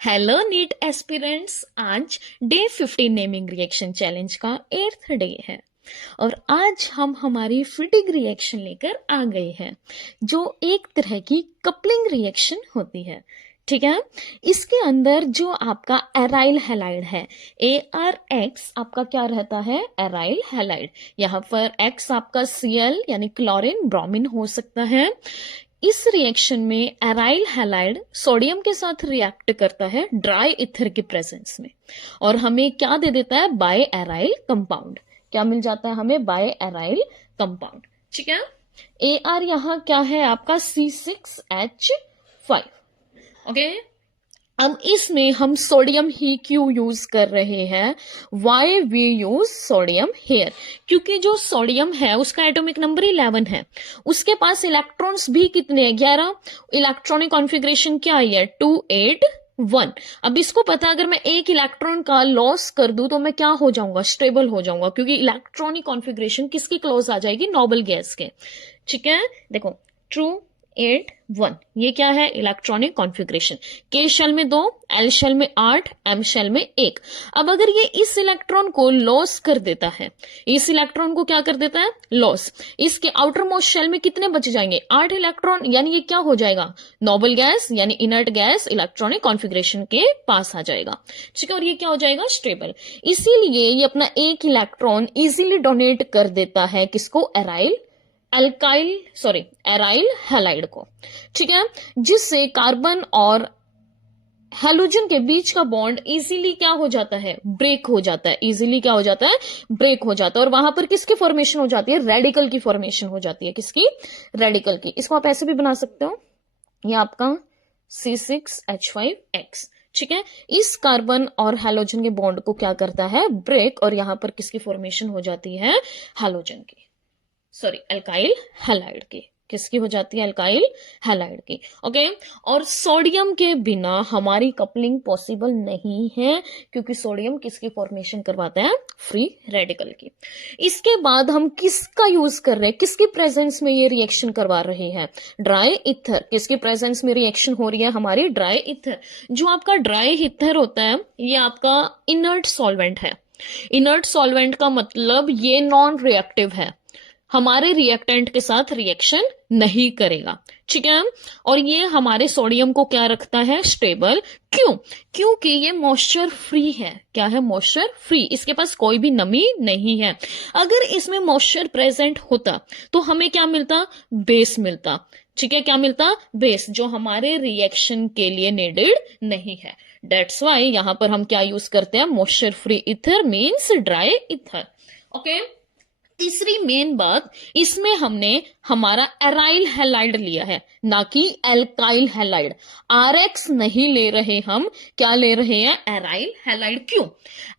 Hello NEET aspirants. आज day 15 naming reaction challenge का 8th day है और आज हम हमारी फिटिंग रिएक्शन लेकर आ गए हैं जो एक तरह की कपलिंग रिएक्शन होती है। ठीक है, इसके अंदर जो आपका एराइल हैलाइड है ArX आपका क्या रहता है, एराइल हैलाइड। यहाँ पर X आपका Cl यानी क्लोरीन ब्रोमीन हो सकता है। इस रिएक्शन में एराइल हैलाइड सोडियम के साथ रिएक्ट करता है ड्राई ईथर के प्रेजेंस में और हमें क्या दे देता है, बाय एराइल कंपाउंड। क्या मिल जाता है हमें, बाय एराइल कंपाउंड। ठीक है, AR यहाँ क्या है आपका C6H5। ओके, अब इसमें हम सोडियम ही क्यों यूज कर रहे हैं, why we use sodium here, क्योंकि जो सोडियम है उसका एटॉमिक नंबर 11 है, उसके पास इलेक्ट्रॉन्स भी कितने हैं, 11। इलेक्ट्रॉनिक कॉन्फ़िगरेशन क्या है, 281। अब इसको पता, अगर मैं एक इलेक्ट्रॉन का लॉस कर दूं तो मैं क्या हो जाऊंगा, स्टेबल हो जाऊंगा, क्योंकि इलेक्ट्रॉनिक कॉन्फ़िगरेशन किसकी क्लोज आ जाएगी, नोबल गैस के। ठीक है, देखो 281 ये क्या है, इलेक्ट्रॉनिक कॉन्फ़िगरेशन। के शेल में 2, एल शेल में 8, एम शेल में 1। अब अगर ये इस इलेक्ट्रॉन को लॉस कर देता है, इस इलेक्ट्रॉन को क्या कर देता है, लॉस, इसके आउटर मोस्ट शेल में कितने बच जाएंगे, 8 इलेक्ट्रॉन, यानी ये क्या हो जाएगा, नोबल गैस यानी इनर्ट गैस इलेक्ट्रॉनिक कॉन्फ़िगरेशन के पास आ जाएगा। ठीक है, और ये क्या हो जाएगा, स्टेबल। इसीलिए ये अपना एक इलेक्ट्रॉन इजीली डोनेट कर देता है किसको, एराइल हैलाइड को। ठीक है, जिससे कार्बन और हैलोजन के बीच का बॉन्ड इजीली क्या हो जाता है, ब्रेक हो जाता है, इजीली क्या हो जाता है, ब्रेक हो जाता है। और वहां पर किसकी फॉर्मेशन हो जाती है, रेडिकल की फॉर्मेशन हो जाती है, किसकी, रेडिकल की। इसको आप ऐसे भी बना सकते हो, ये आपका C6H5X। ठीक है, इस कार्बन और हैलोजन के बॉन्ड को क्या करता है, ब्रेक, और यहां पर किसकी फॉर्मेशन हो जाती है, हैलोजन की, अल्काइल हैलाइड की। किसकी हो जाती है, अल्काइल हैलाइड की। ओके, और सोडियम के बिना हमारी कपलिंग पॉसिबल नहीं है, क्योंकि सोडियम किसकी फॉर्मेशन करवाता है, फ्री रेडिकल की। इसके बाद हम किसका यूज कर रहे हैं, किसकी प्रेजेंस में ये रिएक्शन करवा रहे हैं, ड्राई ईथर। किसकी प्रेजेंस में रिएक्शन हो रही है हमारी, ड्राई ईथर। जो आपका ड्राई ईथर होता है ये आपका इनर्ट सॉल्वेंट है। इनर्ट सॉल्वेंट का मतलब ये नॉन रिएक्टिव है, हमारे रिएक्टेंट के साथ रिएक्शन नहीं करेगा। ठीक है, और ये हमारे सोडियम को क्या रखता है, स्टेबल। क्यों, क्योंकि ये मॉइस्चर फ्री है। क्या है, मॉइस्चर फ्री, इसके पास कोई भी नमी नहीं है। अगर इसमें मॉइस्चर प्रेजेंट होता तो हमें क्या मिलता, बेस मिलता। ठीक है, क्या मिलता, बेस, जो हमारे रिएक्शन के लिए नीडेड नहीं है। दैट्स वाई यहां पर हम क्या यूज करते हैं, moisture free ether means dry ether. Okay, तीसरी मेन बात, इसमें हमने हमारा एराइल हैलाइड लिया है, ना कि एल्काइल हैलाइड। RX नहीं ले रहे हम, क्या ले रहे हैं, एराइल हैलाइड। क्यों,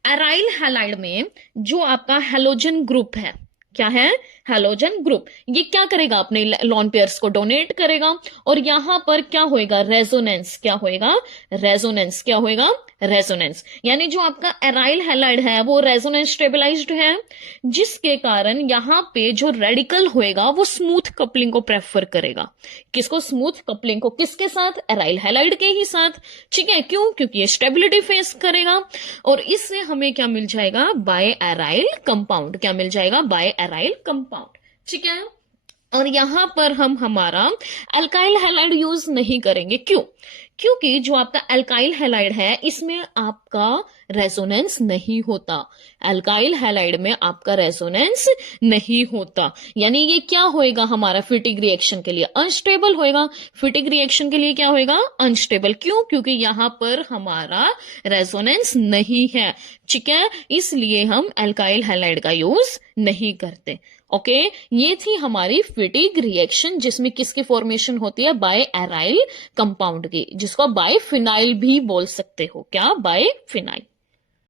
एराइल हैलाइड में जो आपका हैलोजन ग्रुप है, क्या है, हैलोजन ग्रुप, ये क्या करेगा, अपने लॉन पेयर्स को डोनेट करेगा, और यहां पर क्या होएगा, रेजोनेंस। क्या होएगा, रेजोनेंस। क्या होएगा, रेजोनेंस, यानी जो आपका एराइल हैलाइड है वो रेजोनेंस स्टेबलाइज्ड है, जिसके कारण यहां पे जो रेडिकल होएगा वो स्मूथ कपलिंग को प्रेफर करेगा। किसको, स्मूथ कपलिंग को, किसके साथ, एराइल हैलाइड के ही साथ। ठीक है, क्यों, क्योंकि ये स्टेबिलिटी फेस करेगा, और इससे हमें क्या मिल जाएगा, बाय एराइल कंपाउंड। क्या मिल जाएगा, बाय एराइल कंपाउंड। ठीक है, और यहां पर हम हमारा अल्काइल हैलाइड यूज नहीं करेंगे। क्यों, क्योंकि जो आपका अल्काइल हैलाइड है इसमें आपका रेजोनेंस नहीं होता। अल्काइल हैलाइड में आपका रेजोनेंस नहीं होता, यानी ये क्या होएगा, हमारा फिटिंग रिएक्शन के लिए अनस्टेबल होएगा। फिटिंग रिएक्शन के लिए क्या होएगा, अनस्टेबल। क्यों, क्योंकि यहां पर हमारा रेजोनेंस नहीं है। ठीक है, इसलिए हम अल्काइल हैलाइड का यूज नहीं करते। ओके, ये थी हमारी फिटिंग रिएक्शन, जिसमें किसकी फॉर्मेशन होती है, बाय एराइल कंपाउंड की, जिसको बाय फिनाइल भी बोल सकते हो। क्या, बाय फिनाइल।